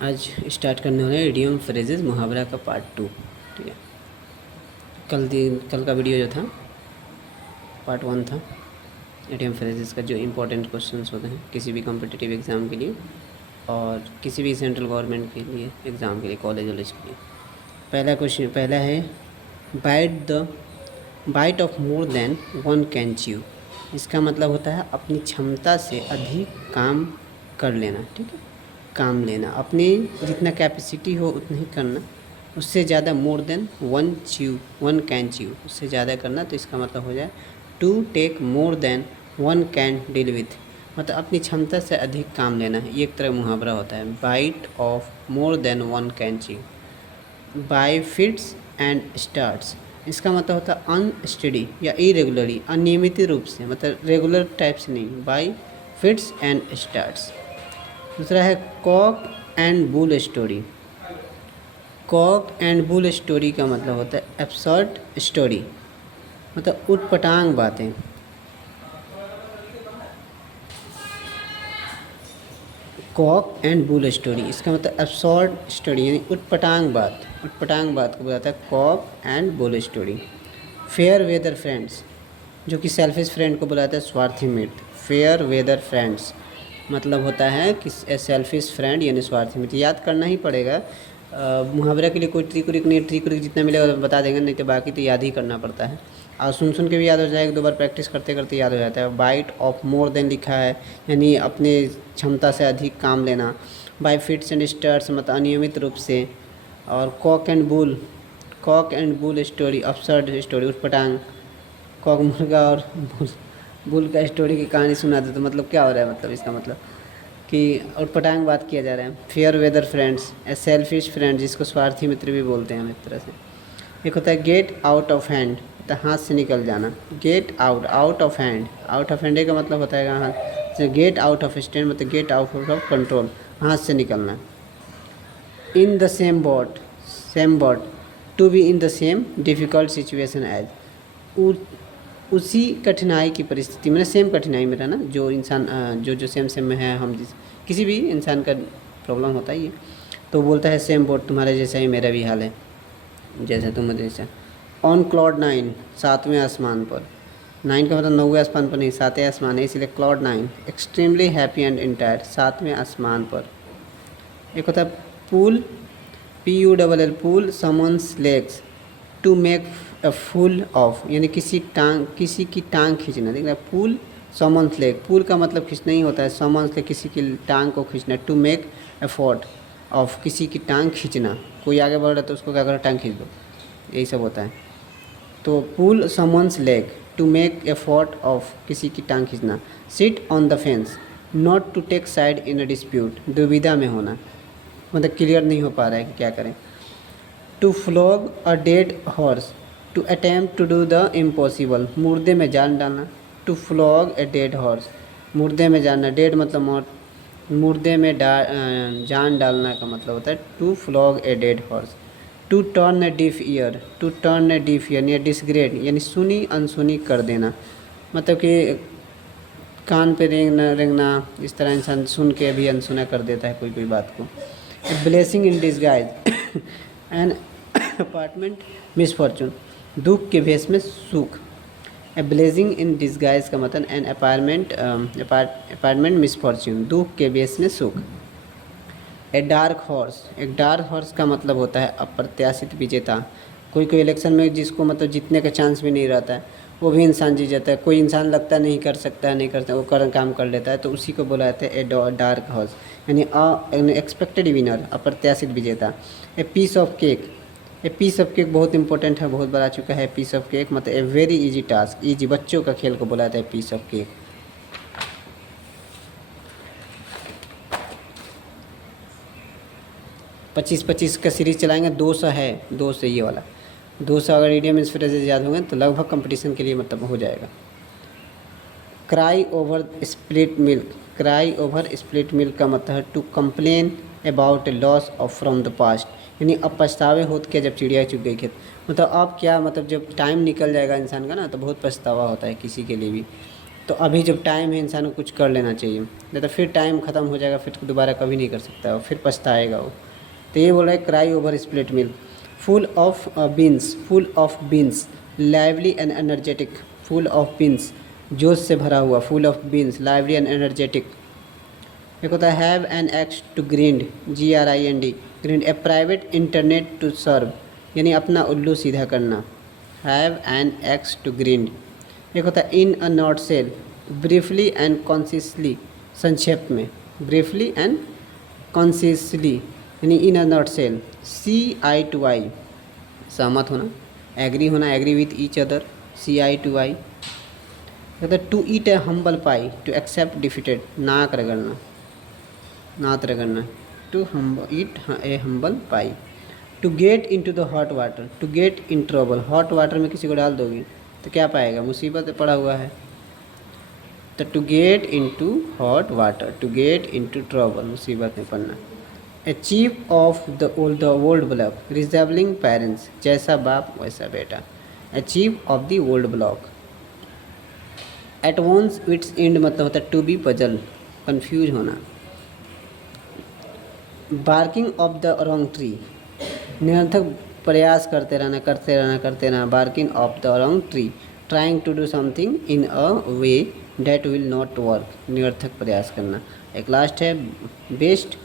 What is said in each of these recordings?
आज स्टार्ट करने वाले इडियम फ्रेजेस मुहावरा का पार्ट 2। ठीक है, कल का वीडियो जो था पार्ट 1 था। इडियम फ्रेजेस का जो इम्पोर्टेंट क्वेश्चंस होते हैं किसी भी कॉम्पिटिटिव एग्ज़ाम के लिए और किसी भी सेंट्रल गवर्नमेंट के लिए एग्ज़ाम के लिए, कॉलेज वॉलेज के लिए। पहला है bite off more than one can chew. इसका मतलब होता है अपनी क्षमता से अधिक काम कर लेना। ठीक है, काम लेना, अपनी जितना कैपेसिटी हो उतना ही करना, उससे ज़्यादा more than one can chew, उससे ज़्यादा करना। तो इसका मतलब हो जाए to take more than one can deal with, मतलब अपनी क्षमता से अधिक काम लेना है। ये एक तरह मुहावरा होता है, bite off more than one can chew. By fits and starts, इसका मतलब होता है अनस्टडी या इरेगुलरली, अनियमित रूप से, मतलब रेगुलर टाइप से नहीं, बाय फिट्स एंड स्टार्ट्स। दूसरा है cock and bull story. Kock and bull story का मतलब होता है एब्सर्ड स्टोरी, मतलब उटपटांग बातें। कॉक एंड बुल स्टोरी, इसका मतलब एब्सर्ड स्टोरी यानी उटपटांग बात। उटपटांग बात को बताता है cock and bull story. Fair weather friends, जो कि सेल्फिश फ्रेंड को बुलाता है स्वार्थी मित्र। फेयर वेदर फ्रेंड्स मतलब होता है कि सेल्फिश फ्रेंड यानी स्वार्थी मित्र। याद करना ही पड़ेगा। मुहावरा के लिए कोई ट्रिक व्रिक नहीं, ट्रिक व्रिक जितना मिलेगा बता देंगे, नहीं तो बाकी तो याद ही करना पड़ता है। और सुन के भी याद हो जाएगा, 2 बार प्रैक्टिस करते करते याद हो जाता है। बाइट ऑफ मोर देन लिखा है यानी अपने क्षमता से अधिक काम लेना। बाय फिट्स एंड स्टार्ट्स मतलब अनियमित रूप से। और cock and bull story, absurd story, उटपटांग। कॉक मुर्गा और बुल का स्टोरी की कहानी सुनाते, तो मतलब क्या हो रहा है, मतलब इसका मतलब कि उटपटांग बात किया जा रहा है। फेयर वेदर फ्रेंड्स, ए सेल्फिश फ्रेंड, जिसको स्वार्थी मित्र भी बोलते हैं हम एक तरह से। एक होता है गेट आउट ऑफ हैंड, तो हाथ से निकल जाना। Get out of hand, out of hand का मतलब होता है हाथ से। गेट आउट ऑफ स्टैंड मतलब गेट आउट ऑफ कंट्रोल, हाथ से निकलना। In the same boat, to be in the same difficult situation as, उसी कठिनाई की परिस्थिति में, सेम कठिनाई में रहना। जो इंसान जो सेम में है, हम किसी भी इंसान का प्रॉब्लम होता है ये, तो बोलता है सेम बोट, तुम्हारे जैसा ही मेरा भी हाल है, जैसे तुम जैसा। ऑन क्लाउड 9, 7वें आसमान पर। 9 का मतलब 9वें आसमान पर नहीं, 7वें आसमान है, इसलिए क्लाउड 9। एक्सट्रीमली हैप्पी एंड इंटायर्ड, 7वें आसमान पर। एक होता है pull, PULL, pull someone's legs to make a fool of, यानी किसी की टांग खींचना। देख रहे हैं, पुल समन्स लेग, पुल का मतलब खींचना ही होता है, समन्स लेग किसी की टांग को खींचना। टू मेक एफर्ट ऑफ, किसी की टांग खींचना। कोई आगे बढ़ रहा है तो उसको क्या करो, टांग खींच दो, यही सब होता है। तो pull someone's leg, to make effort of, किसी की टांग खींचना। Sit on the fence, not to take side in a dispute, दुविधा में होना, मतलब क्लियर नहीं हो पा रहा है कि क्या करें। To flog a dead horse, to attempt to do the impossible, मुर्दे में जान डालना। To flog a dead horse, मुर्दे में जानना, डेड मतलब मौत, मुर्दे में जान डालना का मतलब होता है to flog a dead horse. To turn a deaf ear, to turn a deaf ear यानी डिसग्रेड, यानी सुनी अनसुनी कर देना, मतलब कि कान पे रेंगना, इस तरह इंसान सुन के भी अनसुना कर देता है कोई बात को। A blessing in disguise, an apartment misfortune, दुख के भेष में सुख। ए ब्लेसिंग इन डिस्गाइज का मतलब एन अपार्टमेंट मिसफॉर्चून, दुख के भेष में सुख। ए डार्क हॉर्स, एक डार्क हॉर्स का मतलब होता है अप्रत्याशित विजेता। कोई इलेक्शन में जिसको मतलब जीतने का चांस भी नहीं रहता है, वो भी इंसान जीत जाता है। कोई इंसान लगता नहीं कर सकता है, नहीं करता, वो काम कर लेता है, तो उसी को बोला जाता है ए डार्क हॉर्स, यानी एक्सपेक्टेड विनर, अप्रत्याशित विजेता। A piece of cake, a piece of cake बहुत इंपॉर्टेंट है, बहुत बार आ चुका है। पीस ऑफ केक मतलब a very easy task, easy, बच्चों का खेल को बोला जाता है पीस ऑफ केक। 25-25 का सीरीज़ चलाएंगे। 200 है, 200 ये वाला 200 अगर इडियम मीन्स फ्रेजेस याद होंगे तो लगभग कंपटीशन के लिए मतलब हो जाएगा। Cry over split milk, cry over split milk का मतलब है to complain about a loss of from the past, यानी अब पछतावे होते क्या जब चिड़िया चुग गई खेत। मतलब अब क्या, मतलब जब टाइम निकल जाएगा इंसान का ना, तो बहुत पछतावा होता है किसी के लिए भी। तो अभी जब टाइम है इंसान को कुछ कर लेना चाहिए, नहीं तो फिर टाइम ख़त्म हो जाएगा, फिर दोबारा कभी नहीं कर सकता वो, फिर पछताएगा वो। तो ये बोल रहा है cry over split milk. Full of beans lively and energetic. Full of beans जोश से भरा हुआ, full of beans lively and energetic. एक होता है have an axe to grind, GRIND, grind a private internet to serve, यानी अपना उल्लू सीधा करना, have an axe to grind. एक होता है in a nutshell, briefly and consciously, संक्षेप में, ब्रीफली एंड कॉन्सियसली, यानी इन अ नॉट सेल। CI2I, सहमत होना, एग्री होना, agree with each other, CI2I। कहता है to eat a humble pie, to accept defeated, नाक रगड़ना, नाक रगड़ना, to eat a humble pie. To get into the hot water, to get in trouble, hot water में किसी को डाल दोगी तो क्या पाएगा, मुसीबत में पड़ा हुआ है। तो to get into hot water, to get into trouble, मुसीबत में पड़ना। A chief of the old block, resembling parents, जैसा बाप वैसा बेटा, a chief of the old block. At once it's end मतलब होता है टू बी पजल, कन्फ्यूज होना। Barking of the wrong tree, निरंतर प्रयास करते रहना, barking of the wrong tree. Trying to do something in a way that will not work, निरर्थक प्रयास करना। एक लास्ट है best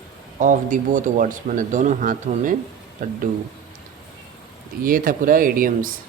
of the both words, मैंने दोनों हाथों में लड्डू। ये था पूरा इडियम्स।